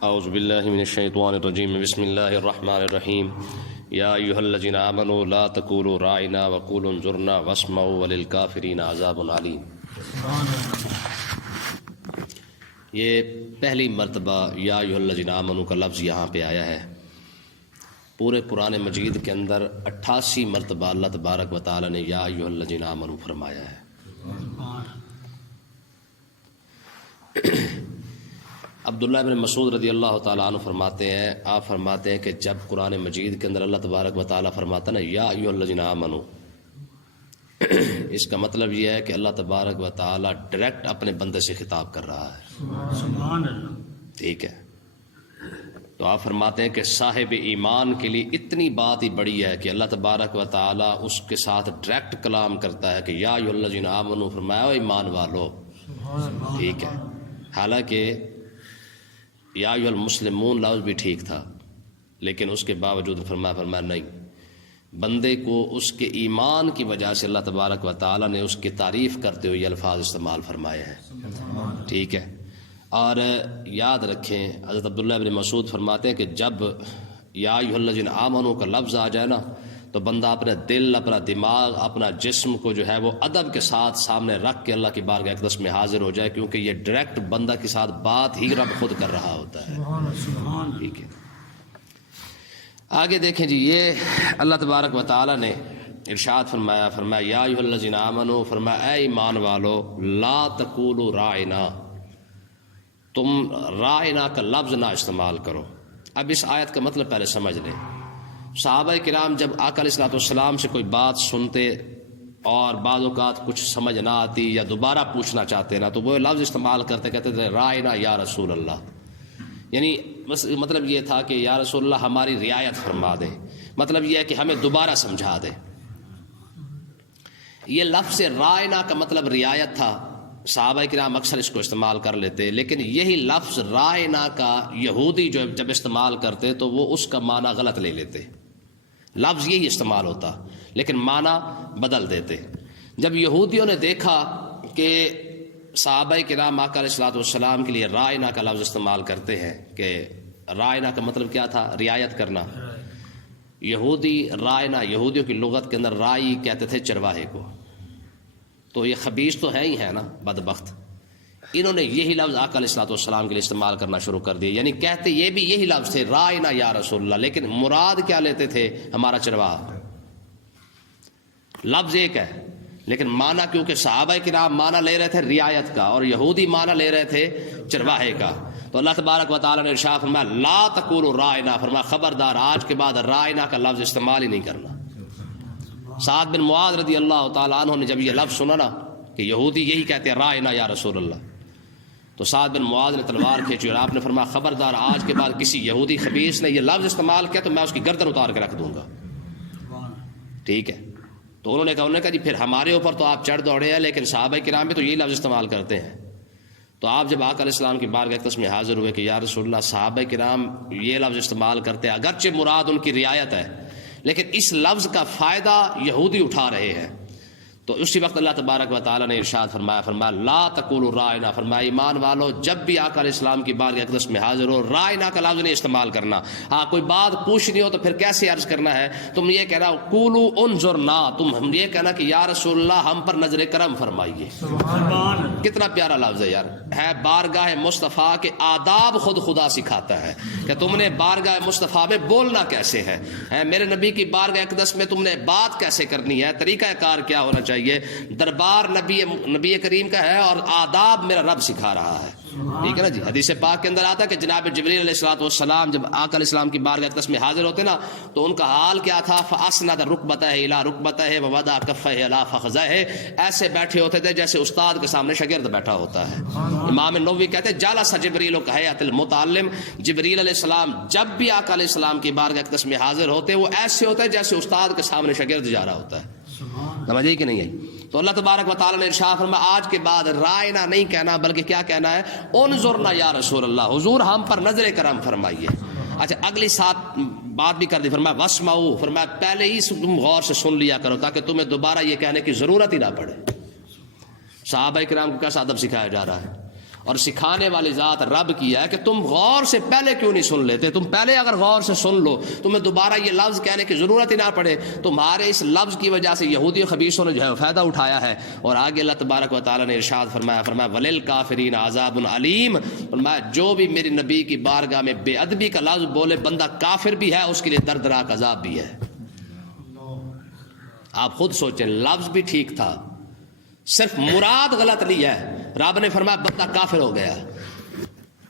اعوذ باللہ من الشیطان الرجیم بسم اللہ الرحمن الرحیم یا ایھا الذین آمنوا لا تقولوا راعنا وقولوا انظرنا واسمعوا وللکافرین عذاب علیم۔ یہ پہلی مرتبہ یا ایھا الذین آمنوا کا لفظ یہاں پہ آیا ہے۔ پورے قرآن مجید کے اندر 88 مرتبہ اللہ تبارک و تعالی نے یا ایھا الذین آمنوا فرمایا ہے۔ عبداللہ بن مسعود رضی اللہ تعالیٰ عنہ فرماتے ہیں، آپ فرماتے ہیں کہ جب قرآن مجید کے اندر اللہ تبارک و تعالیٰ فرماتا نا یا ایھا الذین آمنوا، اس کا مطلب یہ ہے کہ اللہ تبارک و تعالیٰ ڈائریکٹ اپنے بندے سے خطاب کر رہا ہے۔ سبحان اللہ۔ ٹھیک ہے، تو آپ فرماتے ہیں کہ صاحب ایمان کے لیے اتنی بات ہی بڑی ہے کہ اللہ تبارک و تعالیٰ اس کے ساتھ ڈائریکٹ کلام کرتا ہے کہ یا ایھا الذین آمنوا، فرمایا ایمان والو۔ ٹھیک ہے، حالانکہ یا ایھا المسلمون لفظ بھی ٹھیک تھا، لیکن اس کے باوجود فرمایا نہیں، بندے کو اس کے ایمان کی وجہ سے اللہ تبارک و تعالیٰ نے اس کی تعریف کرتے ہوئے یہ الفاظ استعمال فرمائے ہیں۔ ٹھیک ہے، اور یاد رکھیں حضرت عبداللہ بن مسعود فرماتے ہیں کہ جب یا ایھا الذین آمنوا کا لفظ آ جائے نا تو بندہ اپنے دل، اپنا دماغ، اپنا جسم کو جو ہے وہ ادب کے ساتھ سامنے رکھ کے اللہ کی بارگاہ اقدس میں حاضر ہو جائے، کیونکہ یہ ڈائریکٹ بندہ کے ساتھ بات ہی رب خود کر رہا ہوتا ہے۔ ٹھیک ہے، آگے دیکھیں جی، یہ اللہ تبارک و تعالیٰ نے ارشاد فرمایا یا ایھا الذین آمنوا، فرمایا اے ایمان والو لا تقولوا راعنا، تم راعنا کا لفظ نہ استعمال کرو۔ اب اس آیت کا مطلب پہلے سمجھ لیں۔ صحابہ کرام جب آقا علیہ السلام سے کوئی بات سنتے اور بعض اوقات کچھ سمجھ نہ آتی یا دوبارہ پوچھنا چاہتے نا، تو وہ لفظ استعمال کرتے، کہتے تھے رائنا یا رسول اللہ، یعنی مطلب یہ تھا کہ یا رسول اللہ ہماری رعایت فرما دے، مطلب یہ ہے کہ ہمیں دوبارہ سمجھا دے۔ یہ لفظ رائنا کا مطلب رعایت تھا، صحابہ کرام اکثر اس کو استعمال کر لیتے، لیکن یہی لفظ رائنا کا یہودی جو جب استعمال کرتے تو وہ اس کا معنی غلط لے لیتے۔ لفظ یہی استعمال ہوتا لیکن معنی بدل دیتے۔ جب یہودیوں نے دیکھا کہ صحابہ کرام آقا علیہ السلام کے لیے رائنا کا لفظ استعمال کرتے ہیں، کہ رائنا کا مطلب کیا تھا؟ رعایت کرنا۔ یہودی رائنا، یہودیوں کی لغت کے اندر رائی کہتے تھے چرواہے کو، تو یہ خبیث تو ہے ہی ہے نا، بدبخت۔ انہوں نے یہی لفظ آقا علیہ السلام کے لیے استعمال کرنا شروع کر دیا، یعنی کہتے یہ بھی یہی لفظ تھے رائنا یا رسول اللہ، لیکن مراد کیا لیتے تھے؟ ہمارا چرواہا۔ لفظ ایک ہے لیکن معنی، کیونکہ صحابہ کرام معنی لے رہے تھے رعایت کا اور یہودی معنی لے رہے تھے چرواہے کا، تو اللہ تبارک و تعالیٰ نے ارشاد فرمایا لا تقولوا رائنا، فرمایا خبردار آج کے بعد رائنا کا لفظ استعمال ہی نہیں کرنا۔ سعد بن معاذ رضی اللہ تعالیٰ عنہ نے جب یہ لفظ سنا نا کہ یہودی یہی کہتے ہیں رائنا یا رسول اللہ، تو سعد بن معاذ نے تلوار کھینچی اور آپ نے فرمایا خبردار آج کے بعد کسی یہودی خبیث نے یہ لفظ استعمال کیا تو میں اس کی گردن اتار کے رکھ دوں گا۔ ٹھیک ہے، تو انہوں نے کہا جی پھر ہمارے اوپر تو آپ چڑھ دوڑے ہیں، لیکن صحابہ کرام بھی تو یہی لفظ استعمال کرتے ہیں۔ تو آپ جب آقا علیہ السلام کی بارگاہ اقدس میں حاضر ہوئے کہ یا رسول اللہ صحابہ کرام یہ لفظ استعمال کرتے ہیں، اگرچہ مراد ان کی رعایت ہے لیکن اس لفظ کا فائدہ یہودی اٹھا رہے ہیں، تو اسی وقت اللہ تبارک و تعالیٰ نے ارشاد فرمایا لا تقولوا رائنا، فرمایا ایمان والو جب بھی آقا علیہ السلام کی بارگاہ اقدس میں حاضر ہو رائنا کا لفظ نہیں استعمال کرنا۔ ہاں کوئی بات پوچھنی ہو تو پھر کیسے عرض کرنا ہے؟ تم یہ کہنا قولوا انظرنا، تم یہ کہنا کہ یا رسول اللہ ہم پر نظر کرم فرمائیے۔ کتنا پیارا لفظ ہے یار، ہے بارگاہ مصطفیٰ کے آداب خود خدا سکھاتا ہے کہ تم نے بارگاہ مصطفیٰ میں بولنا کیسے ہے، میرے نبی کی بارگاہ اقدس میں تم نے بات کیسے کرنی ہے، طریقہ کار کیا ہونا چاہیے۔ دربار نبی کریم کا ہے اور آداب میرا رب سکھا رہا ہے۔ ٹھیک ہے نا جی، حدیث پاک کے اندر آتا ہے کہ جناب جبریل علیہ السلام جب آقا علیہ السلام کی بارگاہ اقدس میں حاضر ہوتے نا تو ان کا حال کیا تھا؟ فاسند رکبتہ الی رکبتہ ووضع کفہ الی فخذہ، ایسے بیٹھے ہوتے تھے جیسے استاد کے سامنے شاگرد بیٹھا ہوتا ہے۔ امام نووی کہتے ہیں جالس جبریل کہیۃ المتعلم، جبریل علیہ السلام جب بھی آقا علیہ السلام کی بارگاہ اقدس میں حاضر ہوتے وہ ایسے ہوتے ہیں جیسے استاد کے سامنے شاگرد جا رہا ہوتا ہے۔ سمجھے کہ نہیں ہے؟ تو اللہ تبارک و تعالیٰ نے ارشاد فرمایا آج کے بعد رائنا نہیں کہنا بلکہ کیا کہنا ہے؟ انظرنا یا رسول اللہ، حضور ہم پر نظر کرم فرمائیے۔ اچھا اگلی ساتھ بات بھی کر دی، فرمایا واسمعوا، فرمایا پہلے ہی تم غور سے سن لیا کرو تاکہ تمہیں دوبارہ یہ کہنے کی ضرورت ہی نہ پڑے۔ صحابہ کرام کو کیسا ادب سکھایا جا رہا ہے، اور سکھانے والی ذات رب کی ہے کہ تم غور سے پہلے کیوں نہیں سن لیتے. تم پہلے اگر غور سے سن لو تمہیں دوبارہ یہ لفظ کہنے کی ضرورت ہی نہ پڑے. تمہارے اس لفظ کی وجہ سے یہودی و خبیثوں نے جو ہے فائدہ اٹھایا ہے. اور آگے اللہ تبارک و تعالیٰ نے ارشاد فرمایا وللکافرین عذاب علیم. فرمایا جو بھی میری نبی کی بارگاہ میں بے ادبی کا لفظ بولے بندہ کافر بھی ہے, اس کے لیے دردناک عذاب بھی ہے. آپ خود سوچیں, لفظ بھی ٹھیک تھا, صرف مراد غلط لی ہے. رب نے فرمایا بندہ کافر ہو گیا,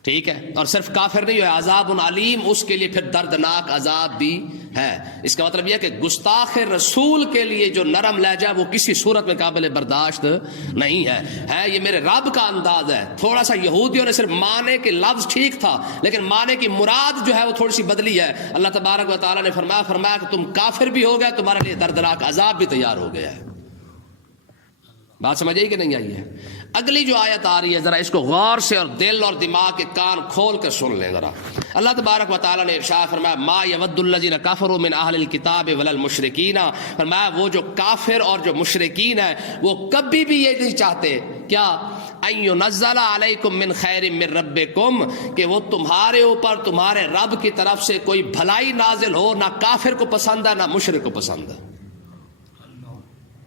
ٹھیک ہے, اور صرف کافر نہیں ہوا, عذاب علیم, اس کے لیے پھر دردناک عذاب بھی ہے. اس کا مطلب یہ کہ گستاخ رسول کے لیے جو نرم لہجہ وہ کسی صورت میں قابل برداشت نہیں ہے. یہ میرے رب کا انداز ہے. تھوڑا سا یہودیوں نے صرف معنی کے لفظ ٹھیک تھا لیکن معنی کی مراد جو ہے وہ تھوڑی سی بدلی ہے. اللہ تبارک و تعالیٰ نے فرمایا کہ تم کافر بھی ہو گئے, تمہارے لیے دردناک عذاب بھی تیار ہو گیا ہے. بات سمجھ آئی کہ نہیں آئی ہے؟ اگلی جو آیت آ رہی ہے ذرا اس کو غور سے اور دل اور دماغ کے کان کھول کر سن لیں ذرا. اللہ تبارک و تعالیٰ نے ارشاد فرمایا ما یود الذین کفروا من اہل الکتاب ولا المشرکین. فرمایا وہ جو کافر اور جو مشرکین ہیں وہ کبھی بھی یہ نہیں چاہتے کیا ان ینزل علیکم من خیر من ربکم, کہ وہ تمہارے اوپر تمہارے رب کی طرف سے کوئی بھلائی نازل ہو. نہ کافر کو پسند ہے نہ مشرک کو پسند ہے,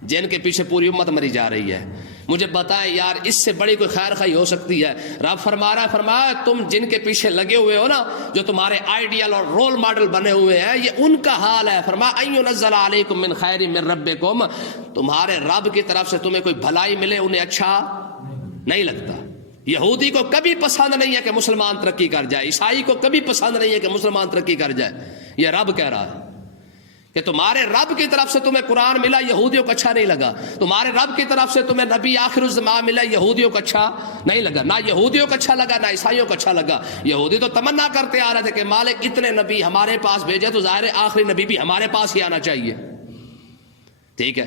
جن کے پیچھے پوری امت مری جا رہی ہے. مجھے بتائیں یار اس سے بڑی کوئی خیر خواہی ہو سکتی ہے؟ رب فرما رہا ہے, فرمایا تم جن کے پیچھے لگے ہوئے ہو نا, جو تمہارے آئیڈیل اور رول ماڈل بنے ہوئے ہیں, یہ ان کا حال ہے. فرمایا ان ینزل علیکم من خیر من ربکم, تمہارے رب کی طرف سے تمہیں کوئی بھلائی ملے انہیں اچھا نہیں لگتا. یہودی کو کبھی پسند نہیں ہے کہ مسلمان ترقی کر جائے, عیسائی کو کبھی پسند نہیں ہے کہ مسلمان ترقی کر جائے. یہ رب کہہ رہا ہے کہ تمہارے رب کی طرف سے تمہیں قرآن ملا, یہودیوں کو اچھا نہیں لگا. تمہارے رب کی طرف سے تمہیں نبی آخر الزمان ملا, یہودیوں کو اچھا نہیں لگا. نہ یہودیوں کو اچھا لگا نہ عیسائیوں کو اچھا لگا. یہودی تو تمنا کرتے آ رہے تھے کہ مالک اتنے نبی ہمارے پاس بھیجے تو ظاہر ہے آخری نبی بھی ہمارے پاس ہی آنا چاہیے. ٹھیک ہے,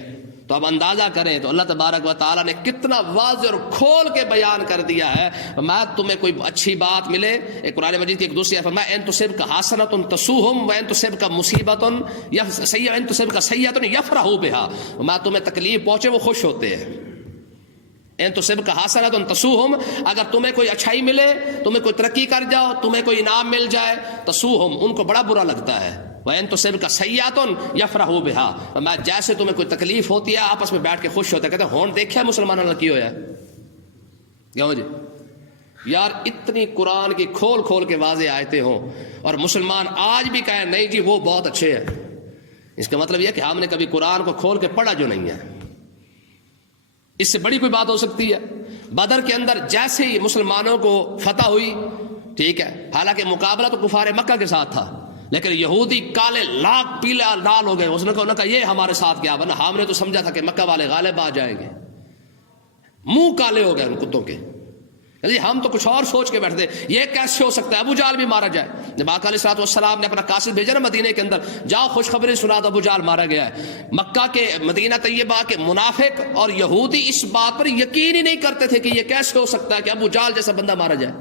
تو اب اندازہ کریں تو اللہ تبارک و تعالیٰ نے کتنا واضح اور کھول کے بیان کر دیا ہے. میں تمہیں کوئی اچھی بات ملے, ایک قرآن مجید کی ایک دوسری فرمایا ان تصبک حسنۃ تسؤہم وان تصبک مصیبۃ ان تصبک سیئۃ یفرحوا بها. میں تمہیں تکلیف پہنچے وہ خوش ہوتے ہیں. ان تصبک حسنۃ تسؤہم, اگر تمہیں کوئی اچھائی ملے, تمہیں کوئی ترقی کر جاؤ, تمہیں کوئی انعام مل جائے, تسؤہم, ان کو بڑا برا لگتا ہے. وَإِن تُصِبْكَ سَيِّئَةٌ يَفْرَحُوا بِهَا, میں جیسے تمہیں کوئی تکلیف ہوتی ہے آپس میں بیٹھ کے خوش ہوتے ہیں, کہتے ہیں ہون دیکھا مسلمانوں نے کی ہوا ہے. کیا ہو جی یار, اتنی قرآن کی کھول کھول کے واضح آیتیں ہوں اور مسلمان آج بھی کہیں نہیں جی وہ بہت اچھے ہیں. اس کا مطلب یہ کہ ہم نے کبھی قرآن کو کھول کے پڑھا جو نہیں ہے. اس سے بڑی کوئی بات ہو سکتی ہے؟ بدر کے اندر جیسے ہی مسلمانوں کو فتح ہوئی, ٹھیک ہے, حالانکہ مقابلہ تو کفار مکہ کے ساتھ تھا, لیکن یہودی کالے لاکھ پیلے لال ہو گئے. اس نے کہا یہ ہمارے ساتھ کیا بنا, ہم نے تو سمجھا تھا کہ مکہ والے غالب آ جائیں گے. منہ کالے ہو گئے ان کتوں کے. ہم تو کچھ اور سوچ کے بیٹھتے, یہ کیسے ہو سکتا ہے ابو جہل بھی مارا جائے. جب آقا علیہ الصلوۃ والسلام نے اپنا قاصد بھیجا نا مدینے کے اندر, جاؤ خوشخبری سنا دو ابو جہل مارا گیا ہے. مکہ کے مدینہ طیبہ کے منافق اور یہودی اس بات پر یقین ہی نہیں کرتے تھے کہ یہ کیسے ہو سکتا ہے کہ ابو جہل جیسا بندہ مارا جائے.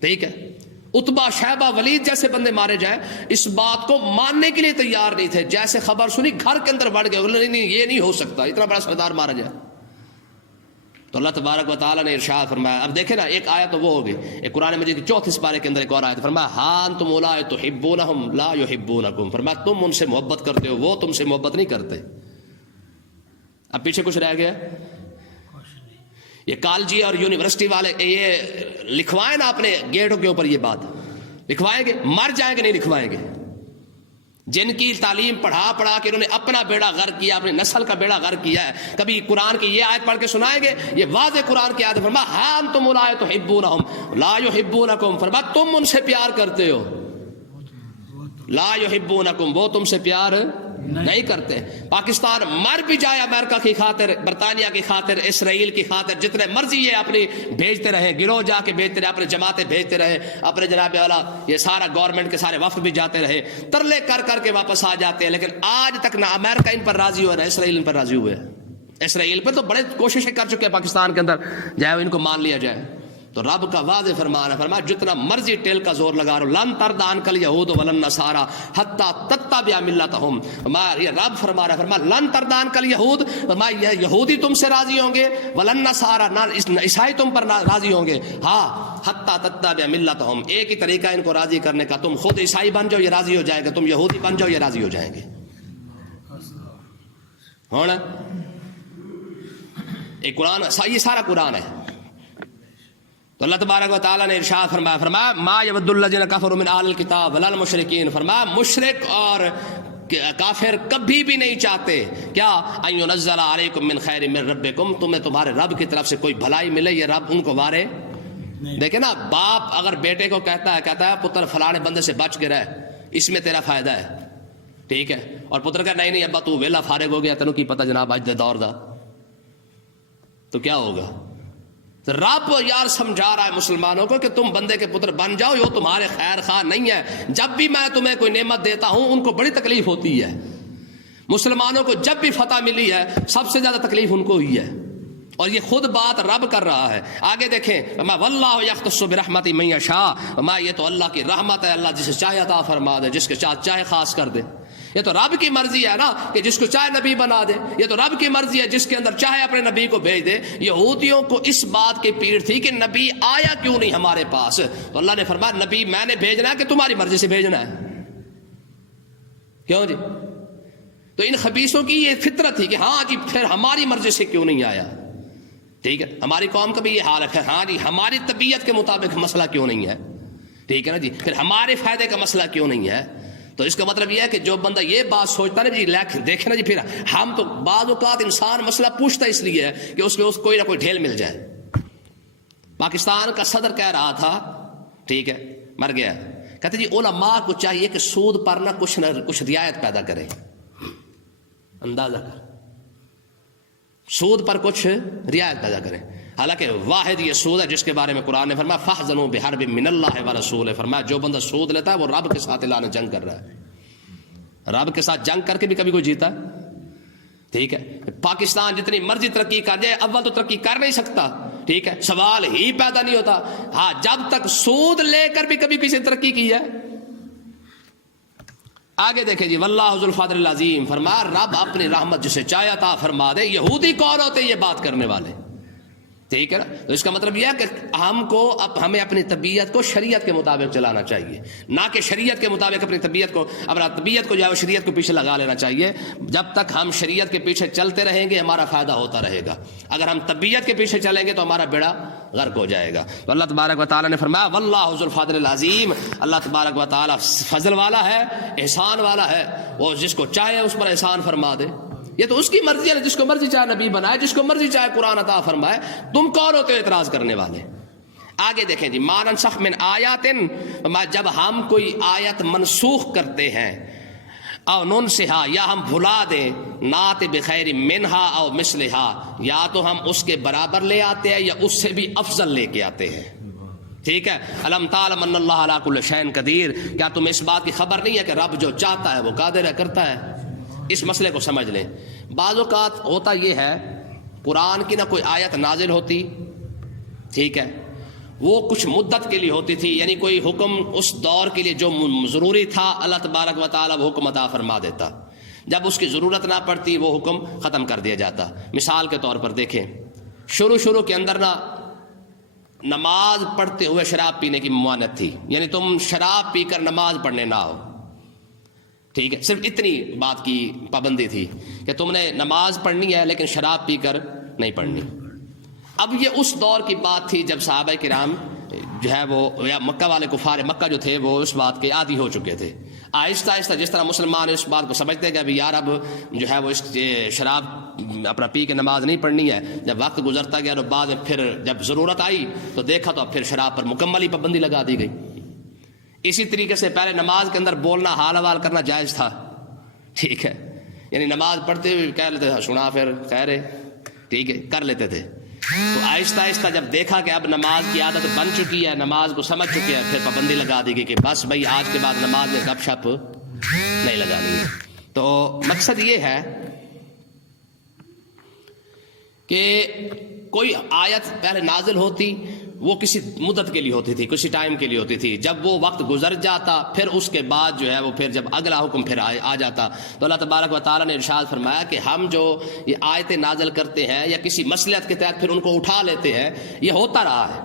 ٹھیک ہے, عتبہ شیبہ ولید جیسے بندے مارے جائیں, اس بات کو ماننے کے لیے تیار نہیں تھے. جیسے خبر سنی گھر کے اندر بڑھ گئے, نہیں یہ نہیں ہو سکتا اتنا بڑا سردار مارا جائے. تو اللہ تبارک و تعالیٰ نے ارشاد فرمایا. اب دیکھیں نا, ایک آیت تو وہ ہوگی, ایک قرآن مجید کی 4 پارے کے اندر ایک اور آیت فرمایا ہاں انتم اولئک تحبونہم لا یحبونکم. فرمایا تم ان سے محبت کرتے ہو, وہ تم سے محبت نہیں کرتے. اب پیچھے کچھ رہ گیا؟ یہ کالجی اور یونیورسٹی والے یہ لکھوائیں نا اپنے گیٹوں کے اوپر, یہ بات لکھوائیں گے, مر جائیں گے نہیں لکھوائیں گے. جن کی تعلیم پڑھا کے انہوں نے اپنا بیڑا غرق کیا, اپنی نسل کا بیڑا غرق کیا ہے, کبھی قرآن کی یہ آیت پڑھ کے سنائیں گے؟ یہ واضح قرآن کی آیت فرمایا ہاں انتم اولئک تحبونہم لا یحبونکم. فرمایا تم ان سے پیار کرتے ہو, لا یحبونکم, وہ تم سے پیار نہیں کرتے. پاکستان مر بھی جائے امریکہ کی خاطر, برطانیہ کی خاطر, اسرائیل کی خاطر, جتنے مرضی یہ اپنی بھیجتے رہے, گروہ جا کے بھیجتے رہے, اپنے جماعتیں بھیجتے رہے, اپنے جناب والا یہ سارا گورنمنٹ کے سارے وفد بھی جاتے رہے, ترلے کر کر کے واپس آ جاتے ہیں, لیکن آج تک نہ امریکہ ان پر راضی ہوا نہ اسرائیل ان پر راضی ہوئے. اسرائیل پہ تو بڑے کوششیں کر چکے ہیں پاکستان کے اندر جائے ان کو مان لیا جائے. تو رب کا واضح فرمان ہے، فرمایا جتنا مرضی ٹیل کا زور لگا رہو، لن ترضى عنك اليهود ولا النصارى حتى تتبع ملتهم، یہ رب فرما رہا ہے، فرمایا لن ترضى عنك اليهود، فرمایا یہودی تم سے راضی ہوں گے، ولا النصارى نہ عیسائی تم پر راضی ہوں گے، ہاں حتى تتبع ملتهم، ایک ہی طریقہ ان کو راضی کرنے کا، تم خود عیسائی بن جاؤ یہ راضی ہو جائے گا، تم یہودی بن جاؤ یہ راضی ہو جائیں گے۔ ہونا ایک قرآن، یہ سارا قرآن ہے۔ تو اللہ تبارک و تعالیٰ نے ارشاد فرمایا، فرمایا ما یود الذین کفروا من اہل الکتاب ولا المشرکین، فرمایا مشرک اور کافر کبھی بھی نہیں چاہتے کیا، ان ینزل علیکم من خیر من ربکم، تمہیں تمہارے رب کی طرف سے کوئی بھلائی ملے، یہ رب ان کو وارے دیکھیں نا، باپ اگر بیٹے کو کہتا ہے پتر فلانے بندے سے بچ کے رہ، اس میں تیرا فائدہ ہے، ٹھیک ہے، اور پتر کا نہیں ابا تو ویلا فارغ ہو گیا، تینوں کی پتہ جناب اج دے دور دا، تو کیا ہوگا؟ تو رب یار سمجھا رہا ہے مسلمانوں کو کہ تم بندے کے پتر بن جاؤ، یہ تمہارے خیر خواہ نہیں ہے، جب بھی میں تمہیں کوئی نعمت دیتا ہوں ان کو بڑی تکلیف ہوتی ہے، مسلمانوں کو جب بھی فتح ملی ہے سب سے زیادہ تکلیف ان کو ہوئی ہے، اور یہ خود بات رب کر رہا ہے۔ آگے دیکھیں، واللہ یختص برحمتہ من یشاء، یہ تو اللہ کی رحمت ہے، اللہ جسے چاہے عطا فرما دے، جس کے چاہے خاص کر دے، یہ تو رب کی مرضی ہے نا کہ جس کو چاہے نبی بنا دے، یہ تو رب کی مرضی ہے جس کے اندر چاہے اپنے نبی کو بھیج دے۔ یہودیوں کو اس بات کی پیڑ تھی کہ نبی آیا کیوں نہیں ہمارے پاس، تو اللہ نے فرمایا نبی میں نے بھیجنا ہے کہ تمہاری مرضی سے بھیجنا ہے، کیوں جی؟ تو ان خبیثوں کی یہ فطرت تھی کہ ہاں جی پھر ہماری مرضی سے کیوں نہیں آیا، ٹھیک ہے، ہماری قوم کا بھی یہ حال ہے، ہاں جی ہماری طبیعت کے مطابق مسئلہ کیوں نہیں ہے، ٹھیک ہے نا جی، پھر ہمارے فائدے کا مسئلہ کیوں نہیں ہے۔ تو اس کا مطلب یہ ہے کہ جو بندہ یہ بات سوچتا نا جی دیکھے نا جی، پھر ہم تو بعض اوقات انسان مسئلہ پوچھتا اس لیے ہے کہ اس میں کوئی نہ کوئی ڈھیل مل جائے۔ پاکستان کا صدر کہہ رہا تھا، ٹھیک ہے، مر گیا، کہتے جی علماء کو چاہیے کہ سود پر نہ کچھ رعایت پیدا کرے، اندازہ کر، سود پر کچھ رعایت پیدا کرے، حالانکہ واحد یہ سود ہے جس کے بارے میں قرآن نے فرمایا فَاحْذَنُوا بِحَرْبٍ مِّنَ اللَّهِ وَرَسُولِهِ، فرمایا جو بندہ سود لیتا ہے وہ رب کے ساتھ اعلان جنگ کر رہا ہے، رب کے ساتھ جنگ کر کے بھی کبھی کوئی جیتا ہے، ٹھیک ہے۔ پاکستان جتنی مرضی ترقی کر جائے اول تو ترقی کر نہیں سکتا، ٹھیک ہے، سوال ہی پیدا نہیں ہوتا، ہاں جب تک سود لے کر بھی کبھی کسی نے ترقی کی ہے۔ آگے دیکھیں جی، واللہ ذو الفضل العظیم، فرمایا رب اپنی رحمت جسے چاہے عطا فرما دے۔ یہودی کون ہوتے یہ بات کرنے والے، ٹھیک ہے نا؟ تو اس کا مطلب یہ ہے کہ ہمیں اپنی طبیعت کو شریعت کے مطابق چلانا چاہیے، نہ کہ شریعت کے مطابق اپنی طبیعت کو جو ہے شریعت کو پیچھے لگا لینا چاہیے۔ جب تک ہم شریعت کے پیچھے چلتے رہیں گے ہمارا فائدہ ہوتا رہے گا، اگر ہم طبیعت کے پیچھے چلیں گے تو ہمارا بیڑا غرق ہو جائے گا۔ تو اللہ تبارک و تعالیٰ نے فرمایا واللہ ذو الفضل العظیم، اللہ تبارک و تعالیٰ فضل والا ہے، احسان والا ہے، وہ جس کو چاہے اس پر احسان فرما دے، یہ تو اس کی مرضی ہے، جس کو مرضی چاہے نبی بنائے، جس کو مرضی چاہے قرآن عطا فرمائے، تم کون ہوتے ہو اعتراض کرنے والے؟ آگے دیکھیں جی، ما ننسخ من آیات، جب ہم کوئی آیت منسوخ کرتے ہیں، او ننسہا، یا ہم بھلا دیں، نات بخیر منہا او مثلہا، یا تو ہم اس کے برابر لے آتے ہیں یا اس سے بھی افضل لے کے آتے ہیں، ٹھیک ہے۔ الم تعلم ان اللہ علی کل شیء قدیر، کیا تم اس بات کی خبر نہیں ہے کہ رب جو چاہتا ہے وہ قادر ہے، کرتا ہے؟ اس مسئلے کو سمجھ لیں۔ بعض اوقات ہوتا یہ ہے، قرآن کی نہ کوئی آیت نازل ہوتی، ٹھیک ہے، وہ کچھ مدت کے لیے ہوتی تھی، یعنی کوئی حکم اس دور کے لیے جو ضروری تھا اللہ تبارک و تعالیٰ وہ حکم عطا فرما دیتا، جب اس کی ضرورت نہ پڑتی وہ حکم ختم کر دیا جاتا۔ مثال کے طور پر دیکھیں، شروع کے اندر نماز پڑھتے ہوئے شراب پینے کی ممانعت تھی، یعنی تم شراب پی کر نماز پڑھنے نہ ہو، ٹھیک ہے، صرف اتنی بات کی پابندی تھی کہ تم نے نماز پڑھنی ہے لیکن شراب پی کر نہیں پڑھنی۔ اب یہ اس دور کی بات تھی جب صحابہ کرام جو ہے وہ، یا مکہ والے کفار مکہ جو تھے وہ اس بات کے عادی ہو چکے تھے۔ آہستہ آہستہ جس طرح مسلمان اس بات کو سمجھتے کہ ابھی یار اب جو ہے وہ اس شراب اپنا پی کے نماز نہیں پڑھنی ہے، جب وقت گزرتا گیا اور بعد میں پھر جب ضرورت آئی تو دیکھا تو اب پھر شراب پر مکمل ہی پابندی لگا دی گئی۔ اسی طریقے سے پہلے نماز کے اندر بولنا، حال حوال کرنا جائز تھا، ٹھیک ہے، یعنی نماز پڑھتے ہوئے کہہ لیتے سنا پھر خیر ہے، ٹھیک ہے، کر لیتے تھے۔ تو آہستہ آہستہ جب دیکھا کہ اب نماز کی عادت بن چکی ہے، نماز کو سمجھ چکے ہیں، پھر پابندی لگا دی گئی کہ بس بھائی آج کے بعد نماز میں گپ شپ نہیں لگانی ہے۔ تو مقصد یہ ہے کہ کوئی آیت پہلے نازل ہوتی، وہ کسی مدت کے لیے ہوتی تھی، کسی ٹائم کے لیے ہوتی تھی. جب وہ وقت گزر جاتا پھر اس کے بعد جو ہے وہ پھر جب اگلا حکم پھر آ جاتا تو اللہ تبارک و تعالیٰ نے ارشاد فرمایا کہ ہم جو یہ آیتیں نازل کرتے ہیں یا کسی مصلحت کے تحت پھر ان کو اٹھا لیتے ہیں، یہ ہوتا رہا ہے.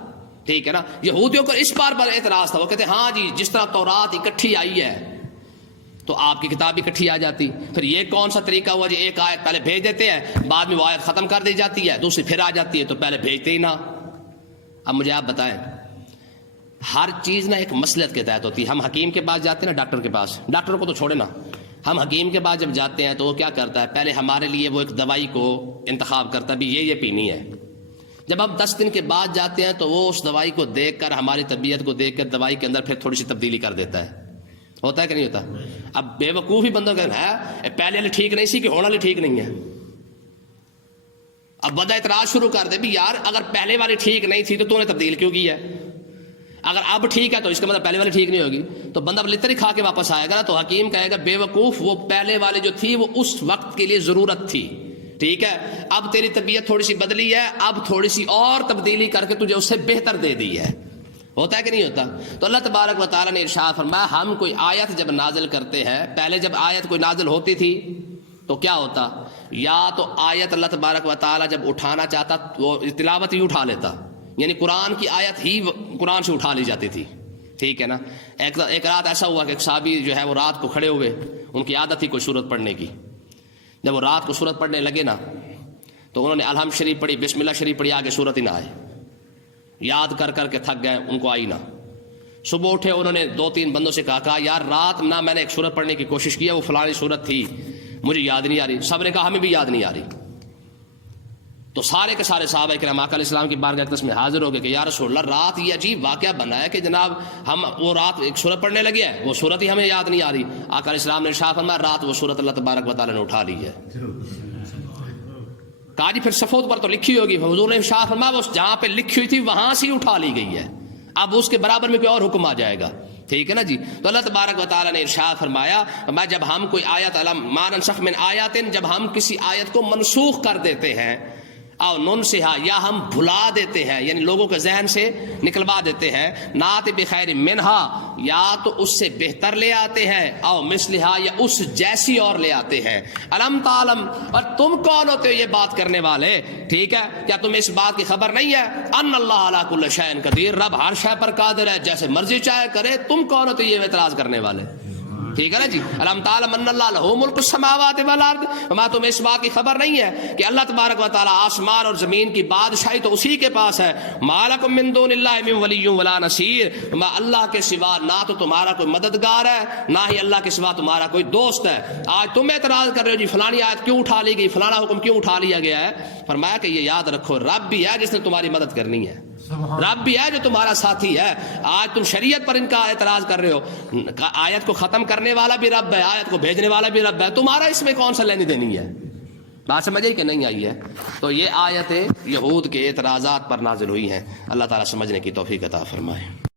ٹھیک ہے نا. یہودیوں کو اس بار پر اعتراض تھا، وہ کہتے ہیں ہاں جی جس طرح تورات اکٹھی آئی ہے تو آپ کی کتاب اکٹھی آ جاتی. پھر یہ کون سا طریقہ ہوا جی ایک آیت پہلے بھیج دیتے ہیں، بعد میں وہ آیت ختم کر دی جاتی ہے، دوسری پھر آ جاتی ہے، تو پہلے بھیجتے ہی نہ. اب مجھے آپ بتائیں، ہر چیز نا ایک مصلحت کے تحت ہوتی ہے. ہم حکیم کے پاس جاتے ہیں نا، ڈاکٹر کے پاس، ڈاکٹر کو تو چھوڑے نا، ہم حکیم کے پاس جب جاتے ہیں تو وہ کیا کرتا ہے، پہلے ہمارے لیے وہ ایک دوائی کو انتخاب کرتا ہے بھی یہ پینی ہے. جب ہم 10 دن کے بعد جاتے ہیں تو وہ اس دوائی کو دیکھ کر، ہماری طبیعت کو دیکھ کر دوائی کے اندر پھر تھوڑی سی تبدیلی کر دیتا ہے. ہوتا ہے کہ نہیں ہوتا؟ اب بے وقوفی بندوں کا ہے پہلے والی ٹھیک نہیں سی کہ ہونے والی ٹھیک نہیں ہے. اب بندہ اعتراض شروع کر دے بھی یار اگر پہلے والی ٹھیک نہیں تھی تو نے تبدیل کیوں کی ہے؟ اگر اب ٹھیک ہے تو اس کا مطلب پہلے والی ٹھیک نہیں ہوگی. تو بندہ لتر ہی کھا کے واپس آئے گا. تو حکیم کہے گا بے وقوف، وہ پہلے والی جو تھی وہ اس وقت کے لیے ضرورت تھی، ٹھیک ہے، اب تیری طبیعت تھوڑی سی بدلی ہے، اب تھوڑی سی اور تبدیلی کر کے تجھے اس سے بہتر دے دی ہے. ہوتا ہے کہ نہیں ہوتا؟ تو اللہ تبارک و تعالیٰ نے ارشاد فرمایا ہم کوئی آیت جب نازل کرتے ہیں، پہلے جب آیت کوئی نازل ہوتی تھی تو کیا ہوتا، یا تو آیت اللہ تبارک و تعالیٰ جب اٹھانا چاہتا وہ تلاوت ہی اٹھا لیتا، یعنی قرآن کی آیت ہی قرآن سے اٹھا لی جاتی تھی. ٹھیک ہے نا. ایک رات ایسا ہوا کہ ایک صحابی جو ہے وہ رات کو کھڑے ہوئے، ان کی عادت تھی کوئی سورت پڑھنے کی. جب وہ رات کو سورت پڑھنے لگے نا تو انہوں نے الحمد شریف پڑھی، بسم اللہ شریف پڑھی، آگے سورت ہی نہ آئے. یاد کر کر کے تھک گئے، ان کو آئی نہ. صبح اٹھے، انہوں نے 2-3 بندوں سے کہا یار رات نہ میں نے ایک سورت پڑھنے کی کوشش کی، وہ فلانی سورت تھی، مجھے یاد نہیں آ رہی. سب نے کہا ہمیں بھی یاد نہیں آ رہی. تو سارے کے سارے صحابہ کرام آقا علیہ السلام کی بارگاہ اقدس میں حاضر ہو گئے کہ یا رسول اللہ رات یہ عجیب واقعہ بنا ہے کہ جناب ہم وہ رات ایک سورت پڑھنے لگے ہیں، وہ سورت ہی ہمیں یاد نہیں آ رہی. آقا علیہ السلام نے ارشاد فرمایا رات وہ سورت اللہ تبارک و تعالیٰ نے اٹھا لی ہے. کہا جی پھر صفحوں پر تو لکھی ہوگی. حضور نے ارشاد فرمایا وہ جہاں پہ لکھی ہوئی تھی وہاں سے اٹھا لی گئی ہے، اب اس کے برابر میں کوئی اور حکم آ جائے گا. ٹھیک ہے نا جی. تو اللہ تبارک و تعالیٰ نے ارشاد فرمایا جب ہم کوئی آیت ما ننسخ من آیات، جب ہم کسی آیت کو منسوخ کر دیتے ہیں، او ننسہا یا ہم بھلا دیتے ہیں، یعنی لوگوں کے ذہن سے نکلوا دیتے ہیں، نات بخیر منہا یا تو اس سے بہتر لے آتے ہیں، او مثلہا یا اس جیسی اور لے آتے ہیں. الم تعلم، اور تم کون ہوتے ہو یہ بات کرنے والے؟ ٹھیک ہے، کیا تمہیں اس بات کی خبر نہیں ہے ان اللہ علی کل شیء قدیر، رب ہر شے پر قادر ہے، جیسے مرضی چاہے کرے. تم کون ہوتے یہ اعتراض کرنے والے؟ ٹھیک ہے نا جی. الم تعلم ان اللہ لہ ملک السماوات والارض، وما تمہیں اس بات کی خبر نہیں ہے کہ اللہ تبارک و تعالیٰ آسمان اور زمین کی بادشاہی تو اسی کے پاس ہے. ما لکم من دون اللہ من ولی ولا نصیر، اللہ کے سوا نہ تو تمہارا کوئی مددگار ہے، نہ ہی اللہ کے سوا تمہارا کوئی دوست ہے. آج تم اعتراض کر رہے ہو جی فلانی آیت کیوں اٹھا لی گئی، فلانا حکم کیوں اٹھا لیا گیا ہے. فرمایا کہ یہ یاد رکھو رب بھی ہے جس نے تمہاری مدد کرنی ہے، رب بھی ہے جو تمہارا ساتھی ہے. آج تم شریعت پر ان کا اعتراض کر رہے ہو، آیت کو ختم کرنے والا بھی رب ہے، آیت کو بھیجنے والا بھی رب ہے، تمہارا اس میں کون سا لینی دینی ہے؟ بات سمجھ آئی کہ نہیں آئی ہے؟ تو یہ آیتیں یہود کے اعتراضات پر نازل ہوئی ہیں. اللہ تعالیٰ سمجھنے کی توفیق عطا فرمائے.